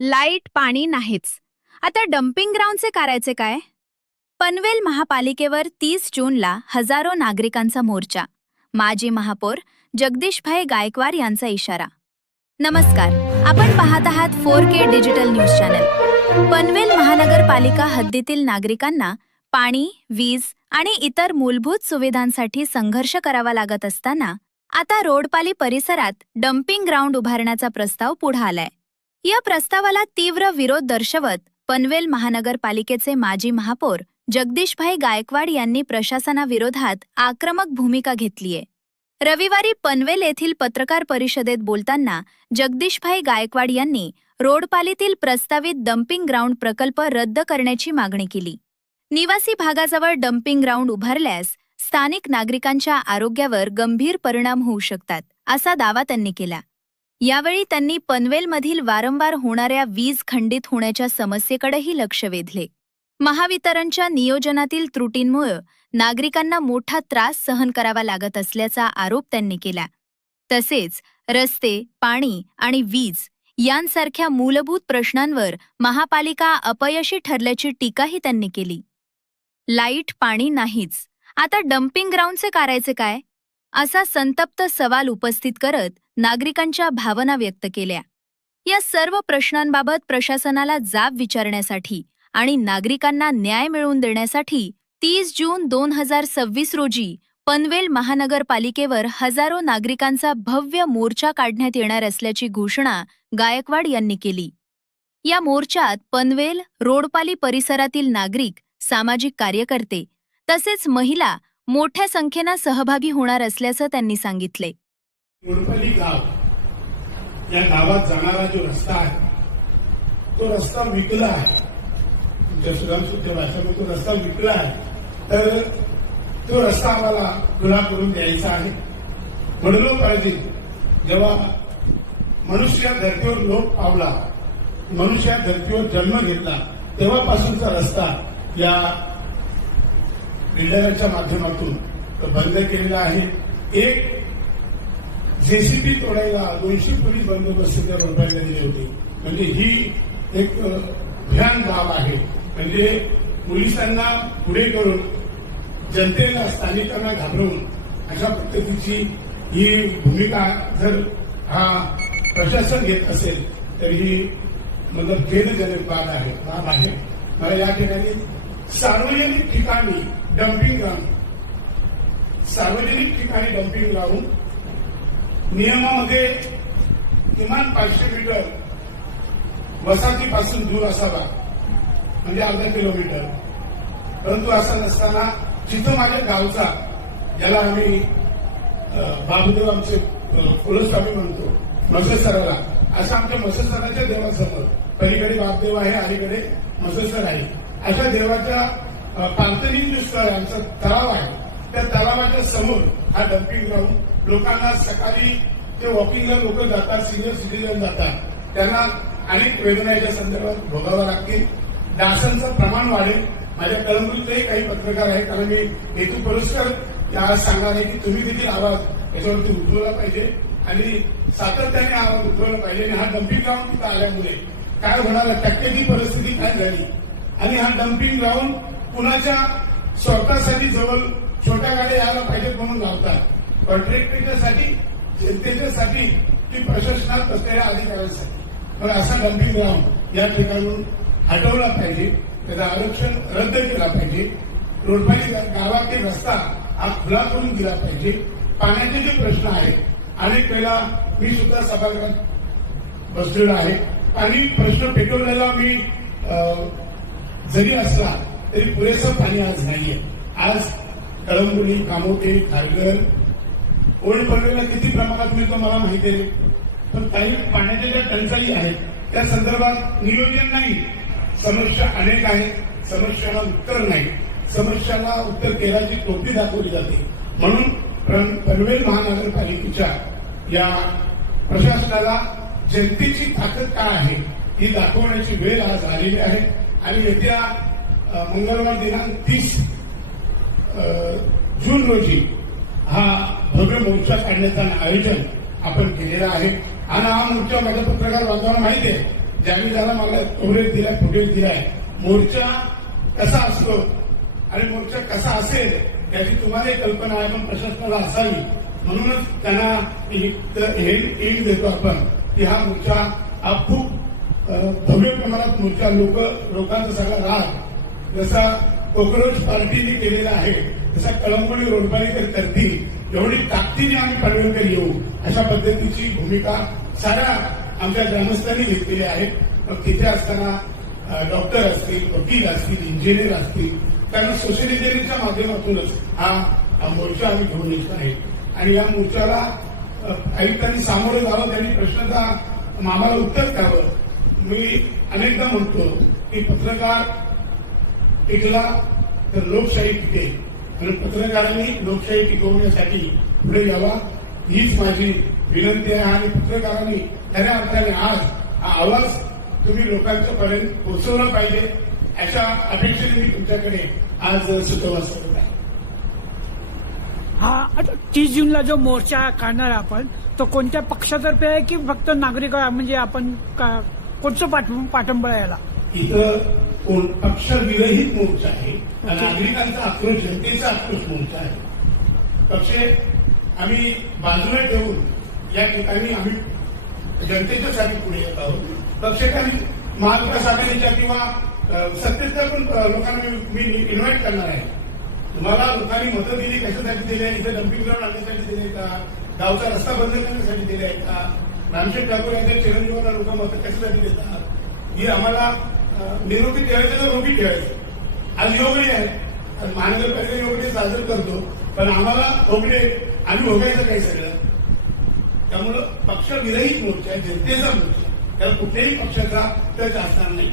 Light पाणी नाहीच. आता डम्पिंग ग्राउंडचे करायचे काय? पनवेल महापालिकेवर 30 जूनला हजारो नागरिकांचा मोर्चा. माजी महापौर जगदीशभाई गायकवाड यांचा इशारा. नमस्कार, आपण पाहत आहात 4K digital news channel. Panvel महानगरपालिका हद्दीतील नागरिकांना पाणी, वीज आणि इतर मूलभूत सुविधांसाठी संघर्ष करावा लागत असताना आता रोडपाली परिसरात डम्पिंग ग्राउंड उभारण्याचा प्रस्ताव पुढे आलाय. या प्रस्तावाला तीव्र विरोध दर्शवत पनवेल महानगरपालिकेचे माजी महापौर जगदीशभाई गायकवाड यांनी प्रशासनाविरोधात आक्रमक भूमिका घेतलीय. रविवारी पनवेल येथील पत्रकार परिषदेत बोलताना जगदीशभाई गायकवाड यांनी रोडपालीतील प्रस्तावित डम्पिंग ग्राउंड प्रकल्प रद्द करण्याची मागणी केली. निवासी भागाजवळ डम्पिंग ग्राउंड उभारल्यास स्थानिक नागरिकांच्या आरोग्यावर गंभीर परिणाम होऊ शकतात, असा दावा त्यांनी केला. यावेळी त्यांनी पनवेलमधील वारंवार होणाऱ्या वीज खंडित होण्याच्या समस्येकडेही लक्ष वेधले. महावितरणच्या नियोजनातील त्रुटींमुळे नागरिकांना मोठा त्रास सहन करावा लागत असल्याचा आरोप त्यांनी केला. तसेच रस्ते, पाणी आणि वीज यांसारख्या मूलभूत प्रश्नांवर महापालिका अपयशी ठरल्याची टीकाही त्यांनी केली. लाईट पाणी नाहीच, आता डम्पिंग ग्राउंडचे करायचे काय, असा संतप्त सवाल उपस्थित करत नागरिकांच्या भावना व्यक्त केल्या. या सर्व प्रश्नांबाबत प्रशासनाला जाब विचारण्यासाठी आणि नागरिकांना न्याय मिळवून देण्यासाठी 30 जून 2026 रोजी पनवेल महानगरपालिकेवर हजारो नागरिकांचा भव्य मोर्चा काढण्यात येणार असल्याची घोषणा गायकवाड यांनी केली. या मोर्चात पनवेल, रोडपाली परिसरातील नागरिक, सामाजिक कार्यकर्ते तसेच महिला मोठ्या संख्येने सहभागी होणार असल्याचं त्यांनी सांगितले. रोडपाली गाव, या गावात जाणारा जो रस्ता आहे तो रस्ता विकला आहे. तुमच्या सुधांशुद्ध भाषेमध्ये तो रस्ता विकला आहे. तर तो रस्ता आम्हाला खुला करून द्यायचा आहे. म्हणलो पाहिजे, जेव्हा मनुष्य धर्तीवर लोक पावला, मनुष्य धर्तीवर जन्म घेतला, तेव्हापासूनचा रस्ता या बिल्डरांच्या माध्यमातून बंद केलेला आहे. एक जेसीबी तोडायला 200 पोलीस बंदोबस्त त्या रोडपालीला दिले होते. म्हणजे ही एक भयान गाव आहे. म्हणजे पोलिसांना पुढे करून जनतेला, स्थानिकांना घाबरवून अशा पद्धतीची ही भूमिका जर हा प्रशासन घेत असेल तर ही मतलब खेदजनक बाब आहे. मला या ठिकाणी सार्वजनिक ठिकाणी डम्पिंग ग्राउंड, सार्वजनिक ठिकाणी डम्पिंग ग्राउंड नियमामध्ये किमान 500 मीटर वसाहतीपासून दूर असावा, म्हणजे अर्धा किलोमीटर. परंतु असं नसताना जिथं माझ्या गावचा, ज्याला आम्ही बाबूदेव आमचे कुलस्वामी म्हणतो, मसेसराला, असं आमच्या मसेसराच्या देवासमोर पलीकडे बाबदेव आहे, अलीकडे मसेसर आहे. अशा देवाच्या पार्थनिक जो स्थळ आमचा तलाव आहे, त्या तलावाच्या समोर हा डम्पिंग ग्राउंड. लोकांना सकाळी ते वॉकिंगला लोक जातात, सिनियर सिटीजन जातात, त्यांना अनेक वेदनाच्या संदर्भात भोगावं लागतील. डासांचं प्रमाण वाढेल. माझ्या कळमनुरीतही काही पत्रकार आहेत, कारण मी हेतू पुरस्कार सांगणार आहे की तुम्ही देखील आवाज याच्यावरती उठवला पाहिजे आणि सातत्याने आवाज उठवला पाहिजे. आणि हा डम्पिंग ग्राउंड तिथं आल्यामुळे काय होणार, टक्केची परिस्थिती काय झाली. आणि हा डम्पिंग ग्राउंड कुणाच्या स्वतःसाठी जवळ छोट्या गाड्या यायला पाहिजेत म्हणून लावतात, कॉन्ट्रॅक्टरसाठी, जनतेच्यासाठी, ती प्रशासनात असलेल्या अधिकाऱ्यांसाठी. पण असा डम्पिंग ग्राउंड या ठिकाणून हटवला पाहिजे, त्याचं आरक्षण रद्द केला पाहिजे. रोडपाली गावातील रस्ता हा खुला करून दिला पाहिजे. पाण्याचे जे प्रश्न आहेत, अनेक वेळा मी सुद्धा सभागृहात बसलेलो आहे, पाणी प्रश्न पेटवलेला मी जरी असला तरी पुरेसं पाणी आज नाहीये. आज कळंबुली, कामोटे, खारघर, ओल्ड पनवेलला किती प्रमाणात मिळतो मला माहिती आहे, पण काही पाण्याच्या ज्या टंचाई आहेत त्या संदर्भात नियोजन नाही. समस्या अनेक आहेत, समस्यांना उत्तर नाही, समस्यांना उत्तर केल्याची टोपी दाखवली जाते. म्हणून पनवेल महानगरपालिकेच्या या प्रशासनाला जनतेची ताकद काय आहे ही दाखवण्याची वेळ आज आलेली आहे. आणि येत्या मंगळवार दिनांक 30 जून रोजी हा भव्य मोर्चा काढण्याचं आयोजन आपण केलेलं आहे. आणि हा मोर्चा माझ्या पत्रकार बांधवांना माहिती आहे, ज्यांनी ज्याला मला कव्हरेज दिलाय फुटेज दिलाय, मोर्चा कसा असतो आणि मोर्चा कसा असेल याची तुम्हाला कल्पना आहे, पण प्रशासनाला असावी. म्हणूनच त्यांना हे एक देतो आपण की हा मोर्चा हा खूप भव्य प्रमाणात मोर्चा लोकांचा सगळा राग जसा कोक्रोच पार्टीने केलेला आहे तसा कळंबोली रोडपारीकर करतील एवढी ताकदीने आम्ही पनवेलकर येऊ अशा पद्धतीची भूमिका साऱ्या आमच्या ग्रामस्थांनी घेतलेली आहे. मग तिथे असताना डॉक्टर असतील, वकील असतील, इंजिनियर असतील, त्यांना सोशल इंजिनिअरिंगच्या माध्यमातूनच हा मोर्चा आम्ही घेऊन येत आहे. आणि या मोर्चाला आयुक्तांनी सामोरं जावं, त्यांनी प्रश्नाचा आम्हाला उत्तर द्यावं. मी अनेकदा म्हणतो की पत्रकार टिकला तर लोकशाही टिकेल आणि पत्रकारांनी लोकशाही टिकवण्यासाठी पुढे यावा हीच माझी विनंती आहे. आणि पत्रकारांनी खऱ्या अर्थाने आज हा आवाज तुम्ही लोकांच्या पर्यंत पोहोचवला पाहिजे अशा अपेक्षेने मी तुमच्याकडे आज सुतोवाच करत आहे. हा 30 जूनला जो मोर्चा काढणार आपण तो कोणत्या पक्षातर्फे आहे की फक्त नागरिक म्हणजे आपण कोणतं पाठिंबा याला? इथं पक्षविरहित मोर्चा आहे. नागरिकांचा आक्रोश, जनतेचा आक्रोश मोर्चा आहे. पक्ष आम्ही बाजूला ठेवून या ठिकाणी आम्ही जनतेच्यासाठी पुढे येत आहोत. पक्षांनी महाविकास आघाडीच्या किंवा सत्तेच्या पण लोकांना मी इन्व्हाइट करणार आहे. तुम्हाला लोकांनी मतं दिली कशासाठी दिली आहे? इथे डम्पिंग ग्राउंड आणण्यासाठी दिले का? गावचा रस्ता बंद करण्यासाठी दिले आहेत का? रामशेठ ठाकूर यांच्या चिरंजीवांना लोक मतं कशासाठी देतात? ही आम्हाला निरोगी ठेवायचं तर रोगी ठेवायचं. आज योगडी आहे, आज महानगरपालिका योगडी साजर करतो, पण आम्हाला रोगडे आम्ही भोगायचं काही सगळं. त्यामुळं पक्षविरहित मोर्चा आहे, जनतेचा मोर्चा, त्याला कुठल्याही पक्षाचा टच असणार नाही.